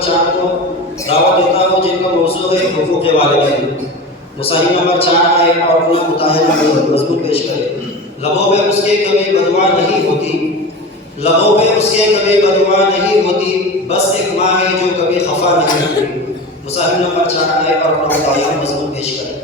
Number 4 को दावत देता हूँ जिनका मौजू है हुकूक़ वालिदैन। मुसाहिब नंबर 4 आए और अपना मुताहिदा मज़मून पेश करे। लबों पे उसके कभी बदुआ नहीं होती, लबों पे उसके कभी बदुआ नहीं होती, बस एक माँ है जो कभी खफा नहीं होती। मुसाहिब नंबर 4 आए और अपना मुताहिदा मज़मून पेश करे।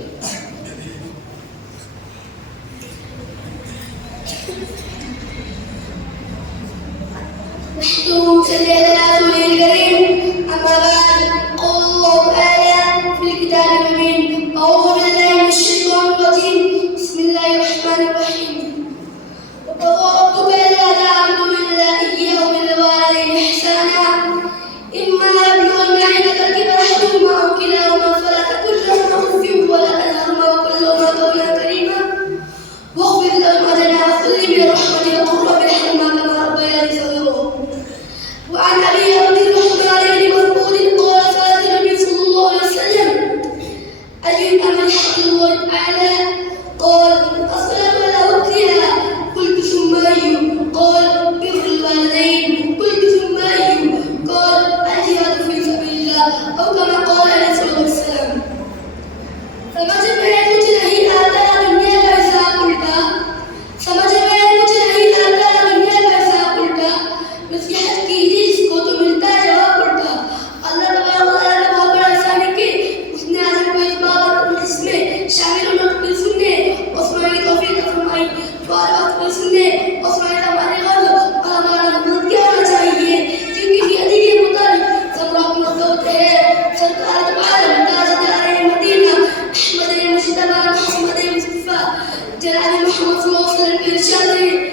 जनाब मोहम्मद सल्लल्लाहु अलैहि वसल्लम के इरशाद है